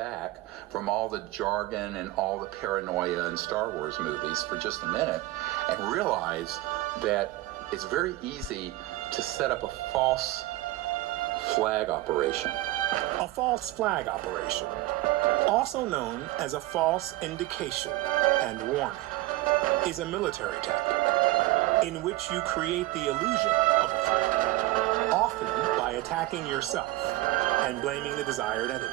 back from all the jargon and all the paranoia in Star Wars movies for just a minute and realize that it's very easy to set up a false flag operation. A false flag operation, also known as a false indication and warning, is a military tactic in which you create the illusion of a threat, often by attacking yourself and blaming the desired enemy.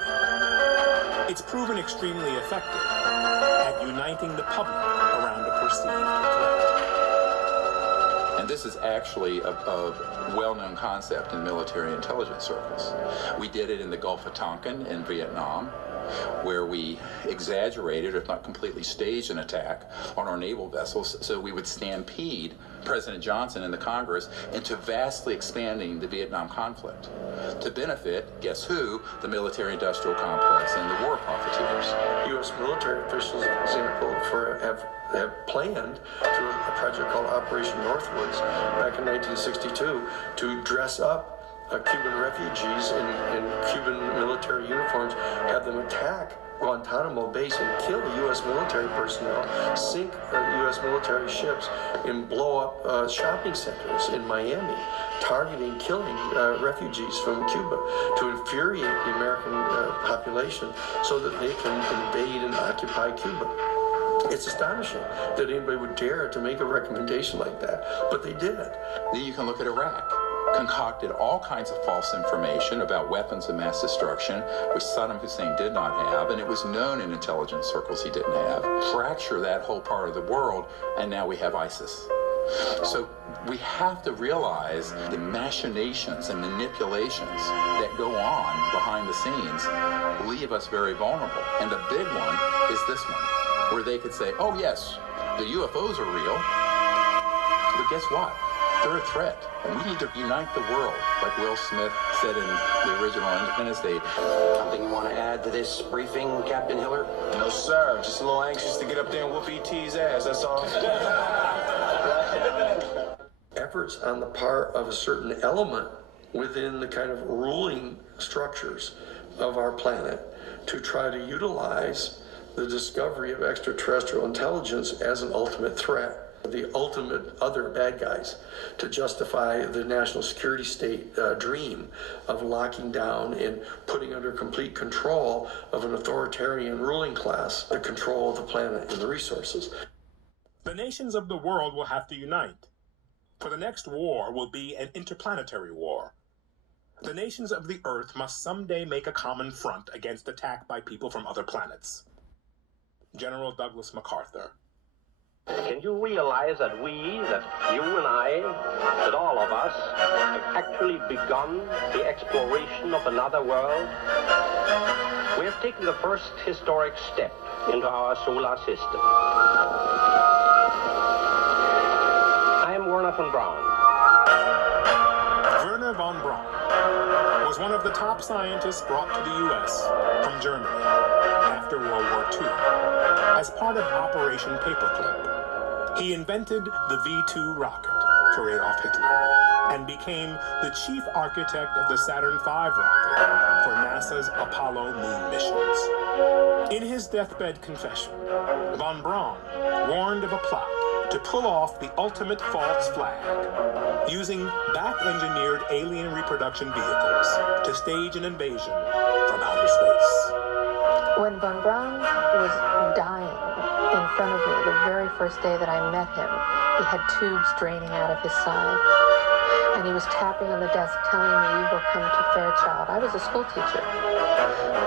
It's proven extremely effective at uniting the public around a perceived threat. And this is actually a well-known concept in military intelligence circles. We did it in the Gulf of Tonkin in Vietnam, where we exaggerated, if not completely staged, an attack on our naval vessels so we would stampede President Johnson and the Congress into vastly expanding the Vietnam conflict to benefit, guess who, the military-industrial complex and the war profiteers. U.S. military officials, for example, have planned through a project called Operation Northwoods back in 1962 to dress up Cuban refugees in Cuban military uniforms, have them attack Guantanamo Base and kill U.S. military personnel, sink U.S. military ships, and blow up shopping centers in Miami, targeting, killing refugees from Cuba to infuriate the American population so that they can invade and occupy Cuba. It's astonishing that anybody would dare to make a recommendation like that, but they did it. Then you can look at Iraq. Concocted all kinds of false information about weapons of mass destruction, which Saddam Hussein did not have, and it was known in intelligence circles he didn't have. Fracture that whole part of the world, and now we have ISIS. So we have to realize the machinations and manipulations that go on behind the scenes leave us very vulnerable. And the big one is this one, where they could say, oh yes, the UFOs are real, but guess what? They're a threat, and we need to unite the world, like Will Smith said in the original Independence Day. Something you want to add to this briefing, Captain Hiller? No, sir. Just a little anxious to get up there and whoop E.T.'s ass, that's all. Efforts on the part of a certain element within the kind of ruling structures of our planet to try to utilize the discovery of extraterrestrial intelligence as an ultimate threat, the ultimate other bad guys, to justify the national security state dream of locking down and putting under complete control of an authoritarian ruling class the control of the planet and the resources. The nations of the world will have to unite, for the next war will be an interplanetary war. The nations of the Earth must someday make a common front against attack by people from other planets. General Douglas MacArthur. Can you realize that you and I, that all of us, have actually begun the exploration of another world? We have taken the first historic step into our solar system. I am Wernher von Braun. Wernher von Braun was one of the top scientists brought to the U.S. from Germany after World War II as part of Operation Paperclip. He invented the V-2 rocket for Adolf Hitler and became the chief architect of the Saturn V rocket for NASA's Apollo moon missions. In his deathbed confession, von Braun warned of a plot to pull off the ultimate false flag, using back-engineered alien reproduction vehicles to stage an invasion from outer space. When von Braun was dying in front of me the very first day that I met him, he had tubes draining out of his side. And he was tapping on the desk telling me, you will come to Fairchild. I was a school teacher.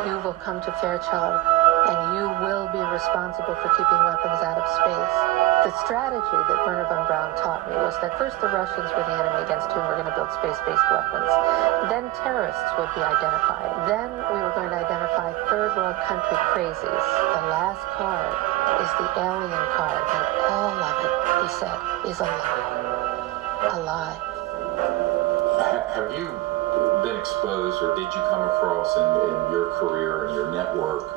You will come to Fairchild and you will be responsible for keeping weapons out of space. The strategy that Wernher von Braun taught me was that first the Russians were the enemy against whom we're going to build space-based weapons. Then terrorists would be identified. Then we were going to identify third world country crazies. The last card is the alien card, and all of it, he said, is a lie. A lie. Have you been exposed, or did you come across in your career and your network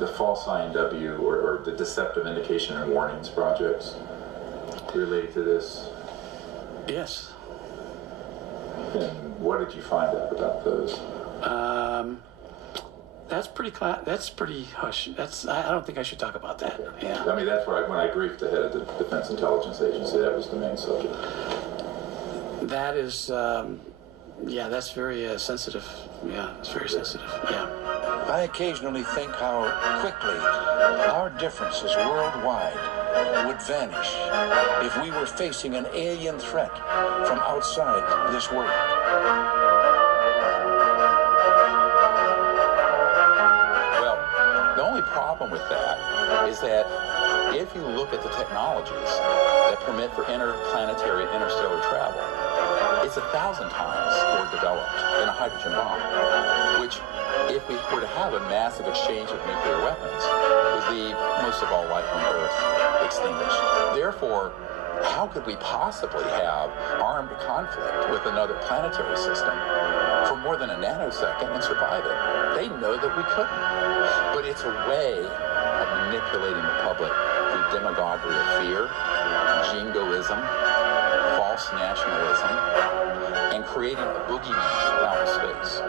the false INW or the deceptive indication and warnings projects related to this? Yes. And what did you find out about those? that's pretty hush. I don't think I should talk about that. Yeah. I mean, that's where when I briefed the head of the Defense Intelligence Agency, that was the main subject. That is, that's very sensitive. Yeah, it's very sensitive. Yeah. I occasionally think how quickly our differences worldwide would vanish if we were facing an alien threat from outside this world. Well, the only problem with that is that if you look at the technologies that permit for interplanetary interstellar travel, it's 1,000 times more developed than a hydrogen bomb, which, if we were to have a massive exchange of nuclear weapons, would leave most of all life on Earth extinguished. Therefore, how could we possibly have armed conflict with another planetary system for more than a nanosecond and survive it? They know that we couldn't. But it's a way of manipulating the public through demagoguery of fear, jingoism, false nationalism, and creating a boogeyman out in space.